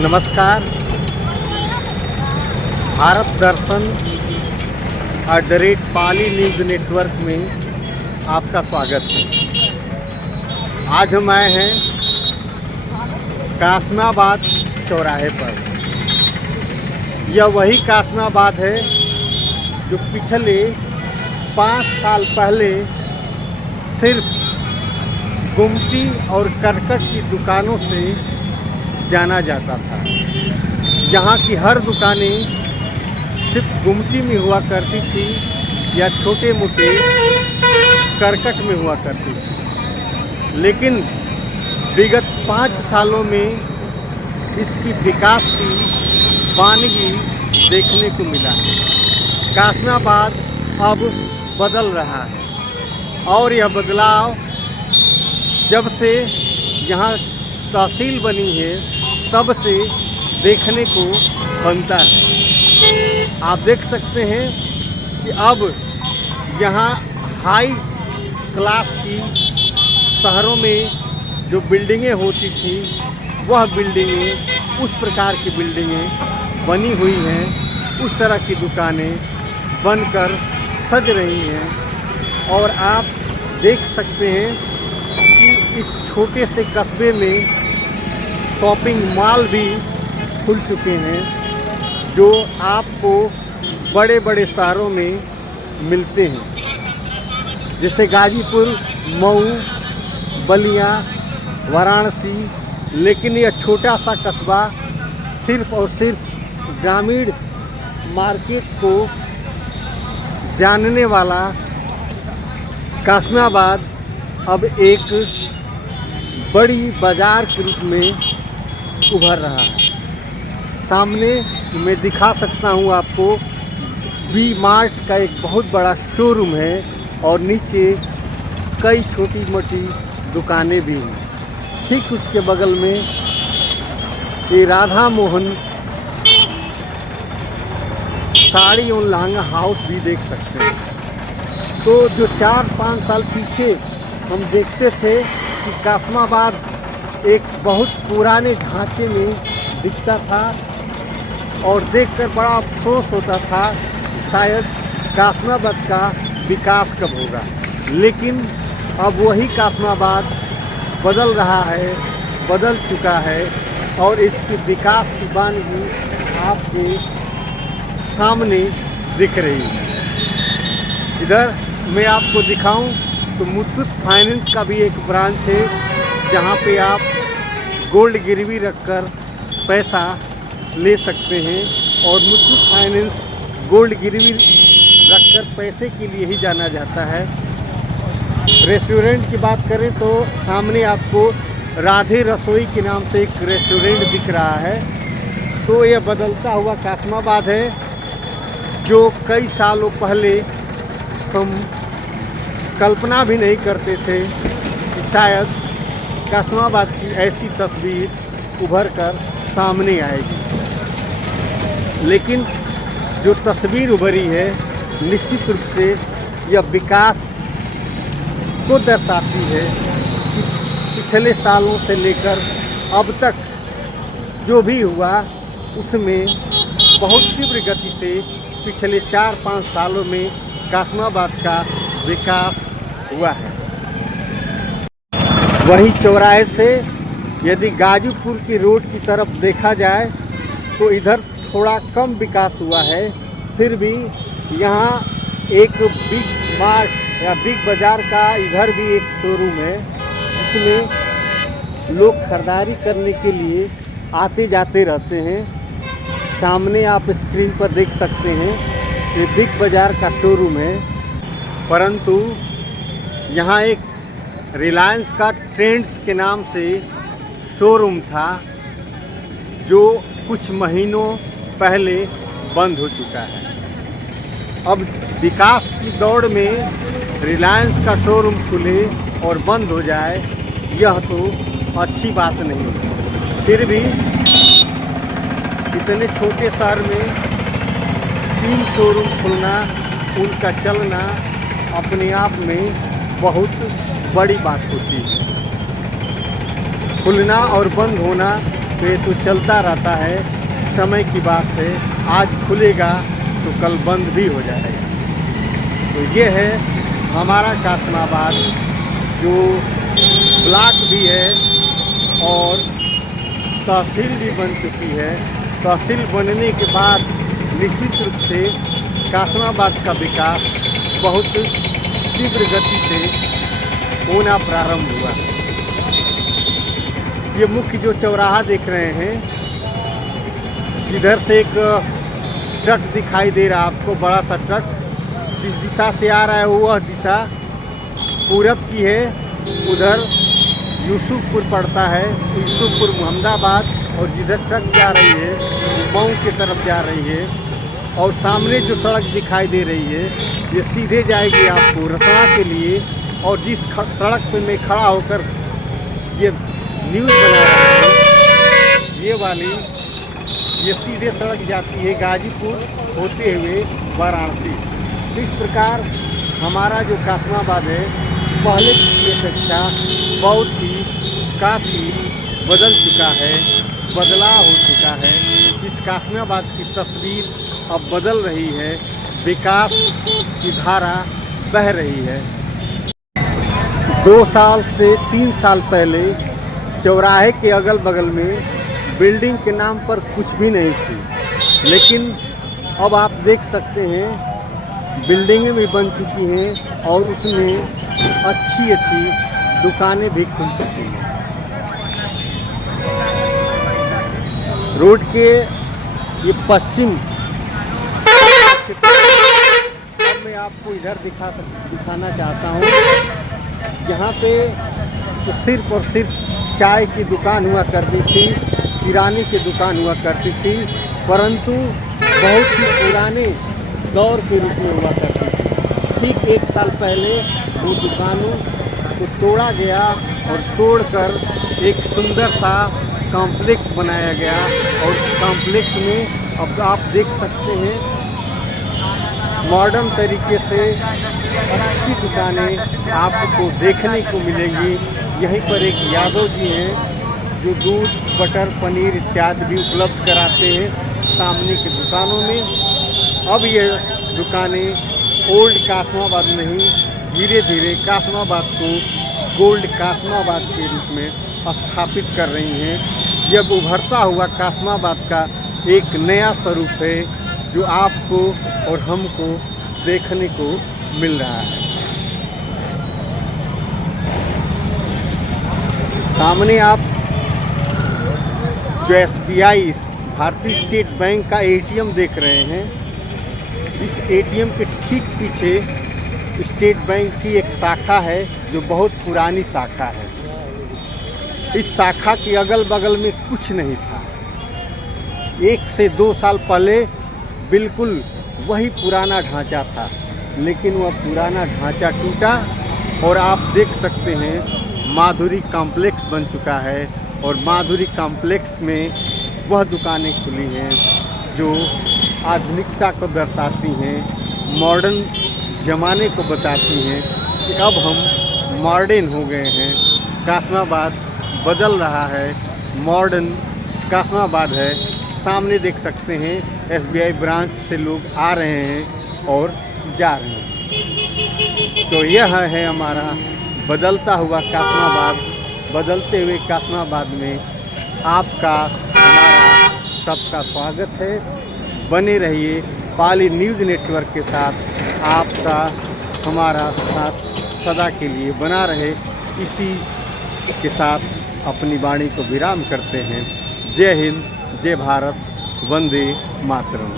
नमस्कार। भारत दर्शन @पाली news network में आपका स्वागत है। आज हम आए हैं कासमाबाद चौराहे पर। यह वही कासमाबाद है जो पिछले 5 साल पहले सिर्फ गुमटी और करकट की दुकानों से जाना जाता था। यहाँ की हर दुकानें सिर्फ गुमटी में हुआ करती थी या छोटे मोटे करकट में हुआ करती थी, लेकिन विगत 5 सालों में इसकी विकास की वानगी देखने को मिला है। कासमाबाद अब बदल रहा है और यह बदलाव जब से यहाँ तहसील बनी है तब से देखने को बनता है। आप देख सकते हैं कि अब यहाँ हाई क्लास की शहरों में जो बिल्डिंगें होती थी वह बिल्डिंगें उस प्रकार की बिल्डिंगें बनी हुई हैं, उस तरह की दुकानें बनकर सज रही हैं। और आप देख सकते हैं कि इस छोटे से कस्बे में शॉपिंग मॉल भी खुल चुके हैं जो आपको बड़े बड़े शहरों में मिलते हैं, जैसे गाजीपुर, मऊ, बलिया, वाराणसी। लेकिन यह छोटा सा कस्बा सिर्फ और सिर्फ ग्रामीण मार्केट को जानने वाला कासमाबाद अब एक बड़ी बाज़ार के रूप में उभर रहा है। सामने मैं दिखा सकता हूँ आपको, वी मार्ट का एक बहुत बड़ा शोरूम है और नीचे कई छोटी मोटी दुकानें भी हैं। ठीक उसके बगल में ये राधा मोहन साड़ी और लहंगा हाउस भी देख सकते हैं। तो जो 4-5 साल पीछे हम देखते थे कि कासमाबाद एक बहुत पुराने ढांचे में दिखता था और देखकर बड़ा अफसोस होता था कि शायद कासमाबाद का विकास कब होगा। लेकिन अब वही कासमाबाद बदल रहा है, बदल चुका है और इसकी विकास की वानगी आपके सामने दिख रही है। इधर मैं आपको दिखाऊं तो मुथूट फाइनेंस का भी एक ब्रांच है जहाँ पे आप गोल्ड गिरवी रखकर पैसा ले सकते हैं। और मुथूट फाइनेंस गोल्ड गिरवी रखकर पैसे के लिए ही जाना जाता है। रेस्टोरेंट की बात करें तो सामने आपको राधे रसोई के नाम से एक रेस्टोरेंट दिख रहा है। तो यह बदलता हुआ कासमाबाद है जो कई सालों पहले हम कल्पना भी नहीं करते थे कि शायद कासमाबाद की ऐसी तस्वीर उभर कर सामने आएगी। लेकिन जो तस्वीर उभरी है निश्चित रूप से यह विकास को दर्शाती है कि पिछले सालों से लेकर अब तक जो भी हुआ उसमें बहुत तीव्र गति से पिछले 4-5 सालों में कासमाबाद का विकास हुआ है। वहीं चौराहे से यदि गाजीपुर की रोड की तरफ देखा जाए तो इधर थोड़ा कम विकास हुआ है। फिर भी यहाँ एक बिग मार्ट या बिग बाज़ार का इधर भी एक शोरूम है जिसमें लोग खरीदारी करने के लिए आते जाते रहते हैं। सामने आप स्क्रीन पर देख सकते हैं ये बिग बाज़ार का शोरूम है। परंतु यहाँ एक रिलायंस का ट्रेंड्स के नाम से शोरूम था जो कुछ महीनों पहले बंद हो चुका है। अब विकास की दौड़ में रिलायंस का शोरूम खुले और बंद हो जाए यह तो अच्छी बात नहीं। फिर भी इतने छोटे शहर में 3 शोरूम खुलना, उनका चलना अपने आप में बहुत बड़ी बात होती है। खुलना और बंद होना तो ये तो चलता रहता है, समय की बात है। आज खुलेगा तो कल बंद भी हो जाएगा। तो ये है हमारा कासमाबाद, जो ब्लॉक भी है और तहसील भी बन चुकी है। तहसील बनने के बाद निश्चित रूप से कासमाबाद का विकास बहुत तीव्र गति से होना प्रारंभ हुआ। ये मुख्य जो चौराहा देख रहे हैं, इधर से एक ट्रक दिखाई दे रहा है आपको, बड़ा सा ट्रक जिस दिशा से आ रहा है वह दिशा पूरब की है। उधर यूसुफपुर पड़ता है, यूसुफपुर मोहम्मदाबाद, और जिधर ट्रक जा रही है वो मऊ की तरफ जा रही है। और सामने जो सड़क दिखाई दे रही है ये सीधे जाएगी आपको रसना के लिए। और जिस सड़क पे मैं खड़ा होकर ये न्यूज़ बना रहा हूँ, ये वाली ये सीधे सड़क जाती है गाजीपुर होते हुए वाराणसी। इस प्रकार हमारा जो कासमाबाद है पहले की अपेक्षा बहुत ही काफ़ी बदल चुका है, बदलाव हो चुका है। इस कासमाबाद की तस्वीर अब बदल रही है, विकास की धारा बह रही है। 2 साल से 3 साल पहले चौराहे के अगल बगल में बिल्डिंग के नाम पर कुछ भी नहीं थी, लेकिन अब आप देख सकते हैं बिल्डिंगें भी बन चुकी हैं और उसमें अच्छी अच्छी दुकानें भी खुल चुकी हैं। रोड के ये पश्चिम, अब मैं आपको इधर दिखाना चाहता हूँ। यहाँ पे तो सिर्फ और सिर्फ चाय की दुकान हुआ करती थी, किराने की दुकान हुआ करती थी, परंतु बहुत ही पुराने दौर के रूप में हुआ करती थी। ठीक 1 साल पहले वो दुकानों को तोड़ा गया और तोड़कर एक सुंदर सा कॉम्प्लेक्स बनाया गया। और कॉम्प्लेक्स में अब आप देख सकते हैं मॉडर्न तरीके से अच्छी दुकानें आपको देखने को मिलेंगी। यहीं पर एक यादव जी हैं जो दूध, बटर, पनीर इत्यादि भी उपलब्ध कराते हैं सामने की दुकानों में। अब ये दुकानें ओल्ड कासमाबाद नहीं, धीरे धीरे कासमाबाद को गोल्ड कासमाबाद के रूप में स्थापित कर रही हैं। यह उभरता हुआ कासमाबाद का एक नया स्वरूप है जो आपको और हमको देखने को मिल रहा है। सामने आप जो SBI भारतीय स्टेट बैंक का ATM देख रहे हैं, इस ATM के ठीक पीछे स्टेट बैंक की एक शाखा है जो बहुत पुरानी शाखा है। इस शाखा के अगल बगल में कुछ नहीं था। 1 से 2 साल पहले बिल्कुल वही पुराना ढांचा था, लेकिन वह पुराना ढांचा टूटा और आप देख सकते हैं माधुरी कॉम्प्लेक्स बन चुका है। और माधुरी कॉम्प्लेक्स में वह दुकानें खुली हैं जो आधुनिकता को दर्शाती हैं, मॉडर्न ज़माने को बताती हैं कि अब हम मॉडर्न हो गए हैं। कासमाबाद बदल रहा है, मॉडर्न कासमाबाद है। सामने देख सकते हैं SBI ब्रांच से लोग आ रहे हैं और जा रहे हैं। तो यह है हमारा बदलता हुआ कासमाबाद। बदलते हुए कासमाबाद में आपका हमारा सबका स्वागत है। बने रहिए पाली न्यूज़ नेटवर्क के साथ। आपका हमारा साथ सदा के लिए बना रहे, इसी के साथ अपनी वाणी को विराम करते हैं। जय हिंद, जय भारत, वंदे मातरम।